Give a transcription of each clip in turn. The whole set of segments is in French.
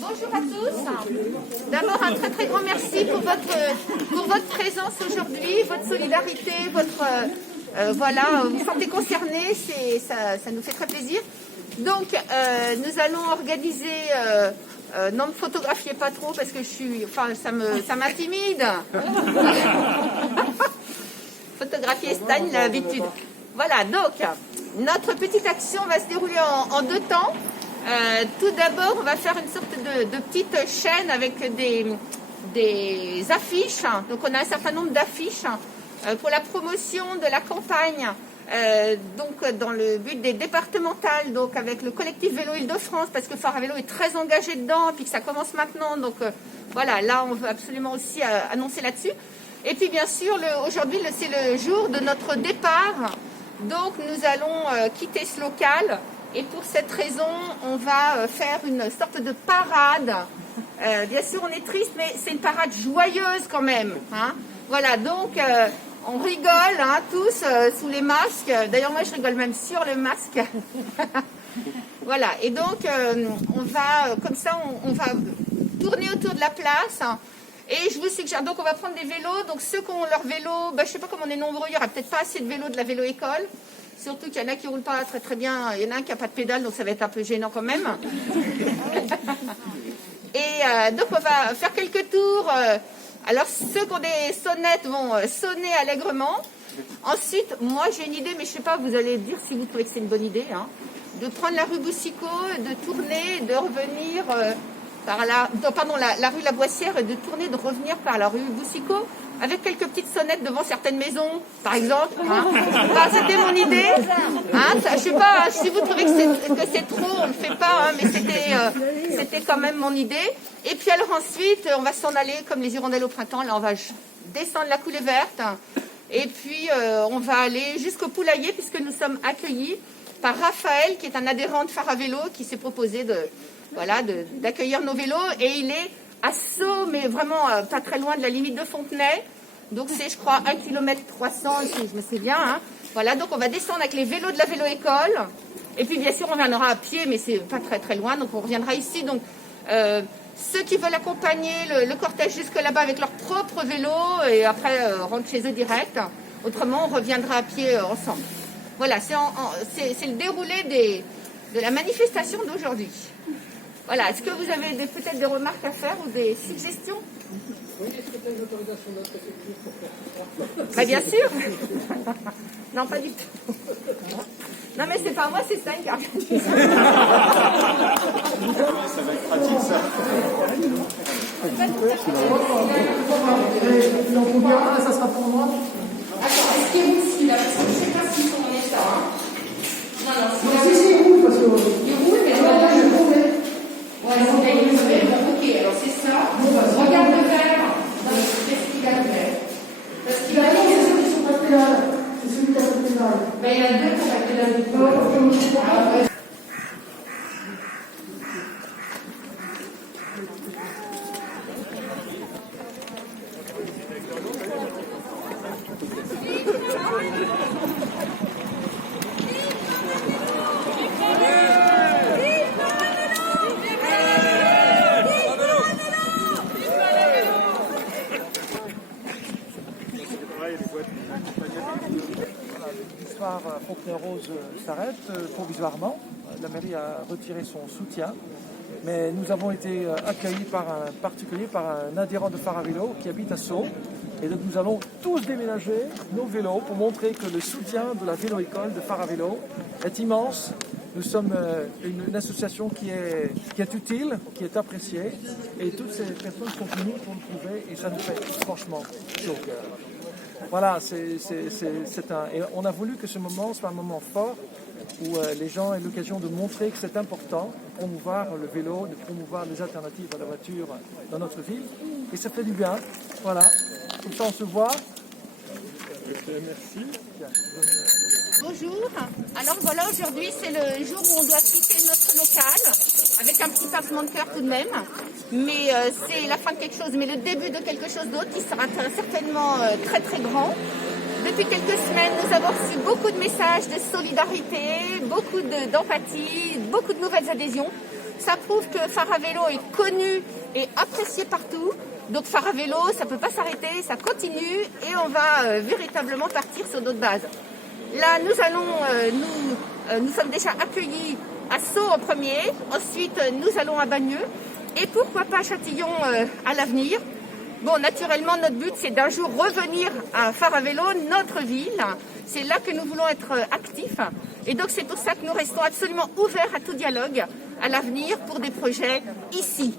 Bonjour à tous. D'abord, un très très grand merci pour votre présence aujourd'hui, votre solidarité, voilà, vous vous sentez concernés, ça nous fait très plaisir. Donc, nous allons organiser. Non, ne me photographiez pas trop parce que ça m'intimide. Photographier Stan, il a l'habitude. Voilà, donc, notre petite action va se dérouler en deux temps. Tout d'abord, on va faire une sorte de petite chaîne avec des affiches. Donc, on a un certain nombre d'affiches pour la promotion de la campagne. Donc, dans le but des départementales, donc avec le collectif Vélo Île-de-France, parce que Phare à Vélo est très engagé dedans, et puis que ça commence maintenant. Donc, voilà, là, on veut absolument aussi annoncer là-dessus. Et puis, bien sûr, aujourd'hui, c'est le jour de notre départ. Donc, nous allons quitter ce local. Et pour cette raison, on va faire une sorte de parade. Bien sûr, on est triste, mais c'est une parade joyeuse quand même. Hein. Voilà, donc on rigole tous sous les masques. D'ailleurs, moi, je rigole même sur le masque. Voilà, et donc on va, comme ça, on va tourner autour de la place. Et je vous suggère, donc on va prendre des vélos. Donc ceux qui ont leur vélo, je ne sais pas comment on est nombreux, il n'y aura peut-être pas assez de vélos de la vélo-école. Surtout qu'il y en a qui ne roulent pas très très bien. Il y en a un qui n'a pas de pédale, donc ça va être un peu gênant quand même. Et donc on va faire quelques tours. Alors ceux qui ont des sonnettes vont sonner allègrement. Ensuite, moi j'ai une idée, mais je ne sais pas, vous allez dire si vous trouvez que c'est une bonne idée. De prendre la rue Boussicot, de tourner, de revenir par la rue La Boissière et de tourner, de revenir par la rue Boussicot. Avec quelques petites sonnettes devant certaines maisons, par exemple. C'était mon idée. Je ne sais pas si vous trouvez que c'est trop, on ne le fait pas, mais c'était quand même mon idée. Et puis alors ensuite, on va s'en aller comme les hirondelles au printemps. Là, on va descendre la coulée verte. Et puis, on va aller jusqu'au poulailler, puisque nous sommes accueillis par Raphaël, qui est un adhérent de Phare à Vélo, qui s'est proposé d'accueillir nos vélos. Et il est à Sceaux, mais vraiment pas très loin de la limite de Fontenay. Donc c'est, je crois, 1,3 km, si je me souviens. Voilà, donc on va descendre avec les vélos de la vélo-école. Et puis bien sûr, on viendra à pied, mais c'est pas très très loin. Donc on reviendra ici. Donc ceux qui veulent accompagner le cortège jusque là-bas avec leur propre vélo et après rentrent chez eux direct. Autrement, on reviendra à pied ensemble. Voilà, c'est le déroulé de la manifestation d'aujourd'hui. Voilà, est-ce que vous avez peut-être des remarques à faire ou des suggestions? Oui, est-ce que tu as une autorisation de notre préfecture pour faire tout ça? Bien sûr. Non, pas du tout. Non, mais c'est pas moi, c'est Stan qui a organisé ça. Ça va être pratique, ça. Ça sera pour moi. Attends, est-ce qu'il roule celui-là? Parce que je ne sais pas s'ils sont en état. Non, Si, il roule, parce que... il roule, mais je roule. Ouais, ils sont bien illustrés. Bon, ok, alors c'est ça. Regarde le verre. Non, qu'est-ce qu'il a le verre? Parce qu'il a dit, C'est ceux qui sont pas pédales. C'est celui qui a pas pédale. il y en a deux qui ont la pédale. L'histoire Fontenay-Rose s'arrête provisoirement. La mairie a retiré son soutien. Mais nous avons été accueillis par un adhérent de Phare à Vélo qui habite à Sceaux. Et donc nous allons tous déménager nos vélos pour montrer que le soutien de la vélo-école de Phare à Vélo est immense. Nous sommes une association qui est utile, qui est appréciée. Et toutes ces personnes sont venues pour le prouver et ça nous fait franchement chaud au cœur. Voilà, et on a voulu que ce moment soit un moment fort où les gens aient l'occasion de montrer que c'est important de promouvoir le vélo, de promouvoir les alternatives à la voiture dans notre ville. Et ça fait du bien. Voilà. Comme ça, on se voit. Merci. Bien, Bonjour. Alors voilà, aujourd'hui c'est le jour où on doit quitter notre local, avec un petit pincement de cœur tout de même. Mais c'est la fin de quelque chose, mais le début de quelque chose d'autre qui sera certainement très très grand. Depuis quelques semaines, nous avons reçu beaucoup de messages de solidarité, beaucoup d'empathie, beaucoup de nouvelles adhésions. Ça prouve que Faravélo est connu et apprécié partout. Donc Faravélo, ça ne peut pas s'arrêter, ça continue et on va véritablement partir sur d'autres bases. Là, nous sommes déjà accueillis à Sceaux en premier, ensuite nous allons à Bagneux et pourquoi pas à Châtillon à l'avenir. Bon, naturellement, notre but, c'est d'un jour revenir à Faravélo, notre ville. C'est là que nous voulons être actifs. Et donc, c'est pour ça que nous restons absolument ouverts à tout dialogue à l'avenir pour des projets ici.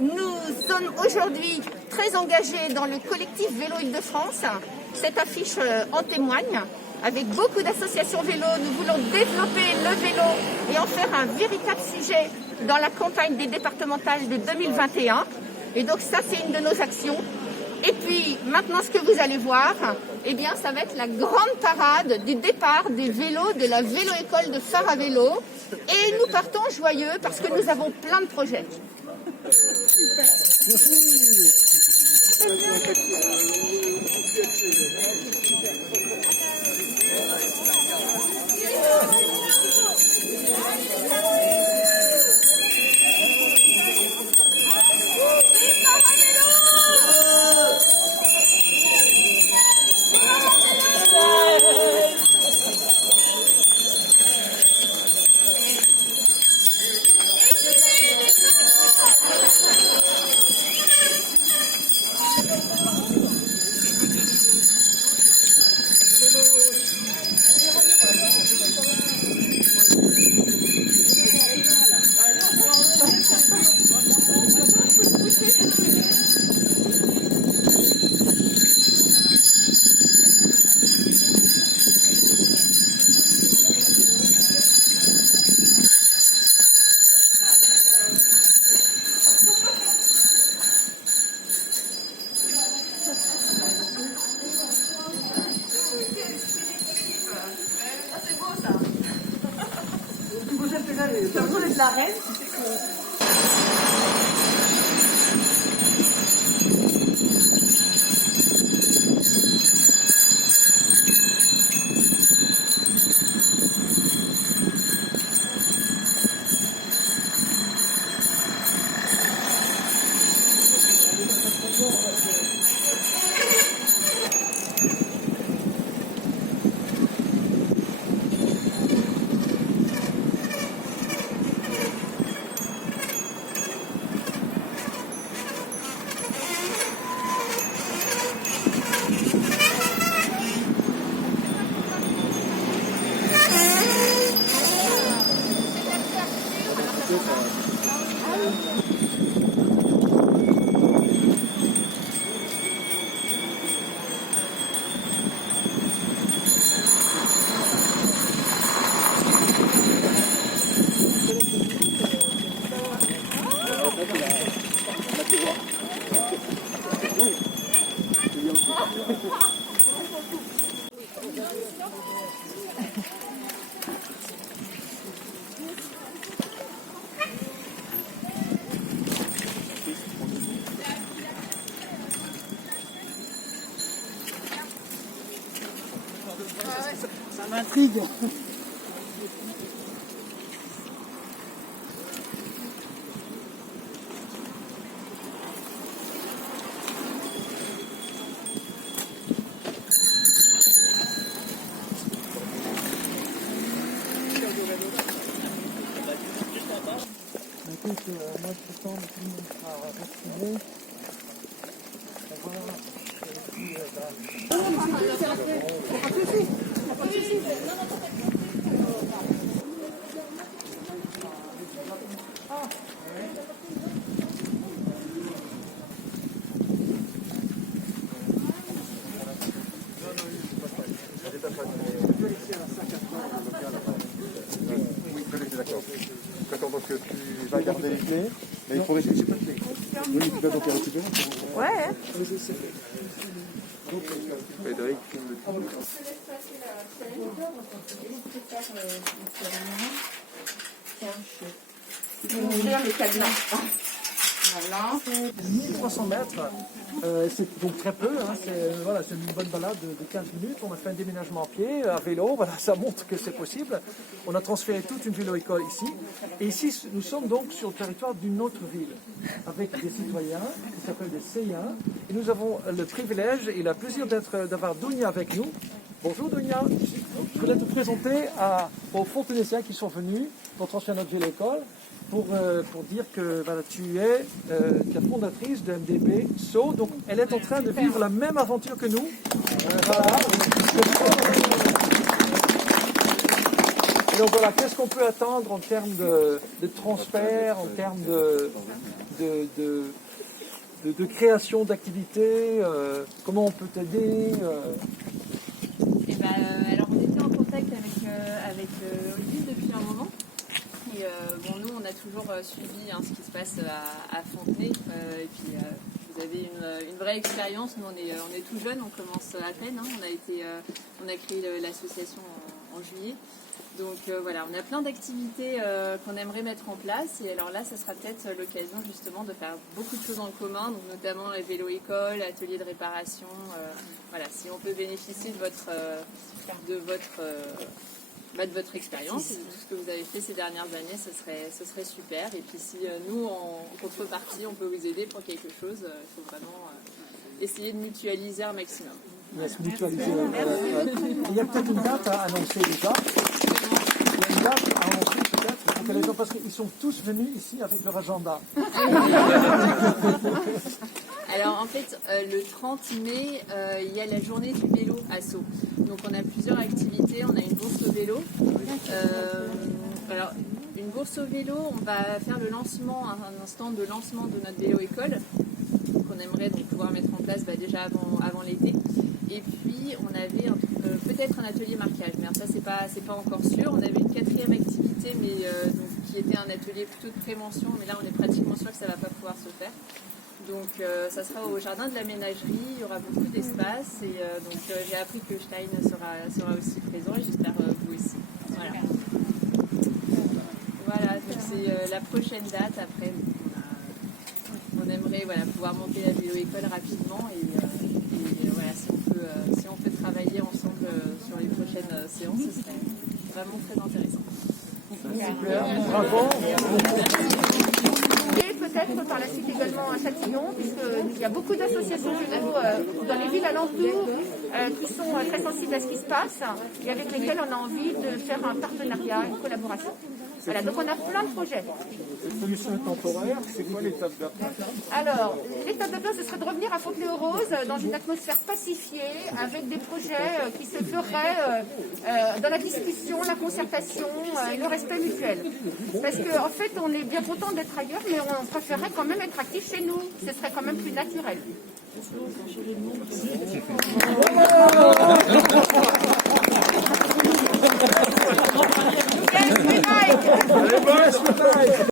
Nous sommes aujourd'hui très engagés dans le collectif Vélo Île-de-France. Cette affiche en témoigne. Avec beaucoup d'associations vélo, nous voulons développer le vélo et en faire un véritable sujet dans la campagne des départementales de 2021. Et donc ça, c'est une de nos actions. Et puis, maintenant, ce que vous allez voir, eh bien, ça va être la grande parade du départ des vélos de la vélo-école de Faravélo. Et nous partons joyeux parce que nous avons plein de projets. Vous êtes la reine. Ça m'intrigue. Écoute, moi je sens que tout le monde sera vacciné. Oui, c'est d'accord. D'accord, donc tu vas garder les clés, mais il faut récupérer pas de clés. Oui, mais tu vas donc les récupérer. Ouais. Frédéric, filme le tout. Ouvrir le cadenas. Voilà. 1300 mètres, c'est donc très peu, hein, c'est une bonne balade de 15 minutes. On a fait un déménagement à pied, à vélo, voilà, ça montre que c'est possible. On a transféré toute une vélo-école ici. Et ici, nous sommes donc sur le territoire d'une autre ville, avec des citoyens qui s'appellent des Seyens. Et nous avons le privilège et le plaisir d'avoir Dounia avec nous. Bonjour Dounia, je voulais te présenter aux Fontenaisiens qui sont venus pour transférer notre vélo-école. Pour dire que voilà, tu es la fondatrice de MDB SO, donc elle est en train de vivre la même aventure que nous. Voilà. Et donc voilà, qu'est-ce qu'on peut attendre en termes de transfert, en termes de création d'activités, comment on peut t'aider Alors on était en contact avec Olivier depuis un moment. Et nous, on a toujours suivi ce qui se passe à Fontenay. Et puis, vous avez une vraie expérience. Nous, on est tout jeunes, on commence à peine. On a créé l'association en juillet. Donc voilà, on a plein d'activités qu'on aimerait mettre en place. Et alors là, ça sera peut-être l'occasion justement de faire beaucoup de choses en commun, donc notamment les vélo-écoles, ateliers de réparation. Voilà, si on peut bénéficier de votre expérience et de tout ce que vous avez fait ces dernières années, ce serait super. Et puis si nous, en contrepartie, on peut vous aider pour quelque chose, il faut vraiment essayer de mutualiser un maximum. Yes, mutualiser. Il y a peut-être une date à annoncer déjà. Il y a une date à annoncer peut-être pour que les gens, parce qu'ils sont tous venus ici avec leur agenda. Alors en fait, le 30 mai, il y a la journée du vélo à Sceaux. Donc on a plusieurs activités, on a une bourse au vélo. Alors une bourse au vélo, on va faire le lancement, un stand de lancement de notre vélo-école qu'on aimerait donc pouvoir mettre en place déjà avant l'été. Et puis on avait peut-être un atelier marquage, mais ça c'est pas encore sûr. On avait une quatrième activité, mais qui était un atelier plutôt de prévention, mais là on est pratiquement sûr que ça va pas pouvoir se faire. Donc ça sera au jardin de la ménagerie, il y aura beaucoup d'espace et donc j'ai appris que Stein sera aussi présent et j'espère vous aussi. Voilà, donc c'est la prochaine date. Après, on aimerait pouvoir monter la vélo-école rapidement et voilà, si on peut travailler ensemble sur les prochaines séances, ce serait vraiment très intéressant. Super, bravo. Et peut-être par la suite également à Châtillon, puisqu'il y a beaucoup d'associations dans les villes alentours qui sont très sensibles à ce qui se passe et avec lesquelles on a envie de faire un partenariat, une collaboration. Voilà, donc on a plein de projets. Une solution temporaire, c'est quoi l'étape d'après? Alors, l'étape d'après, ce serait de revenir à Fontenay-aux-Roses dans une atmosphère pacifiée, avec des projets qui se feraient dans la discussion, la concertation et le respect mutuel. Parce qu'en fait, on est bien content d'être ailleurs, mais on préférerait quand même être actif chez nous. Ce serait quand même plus naturel.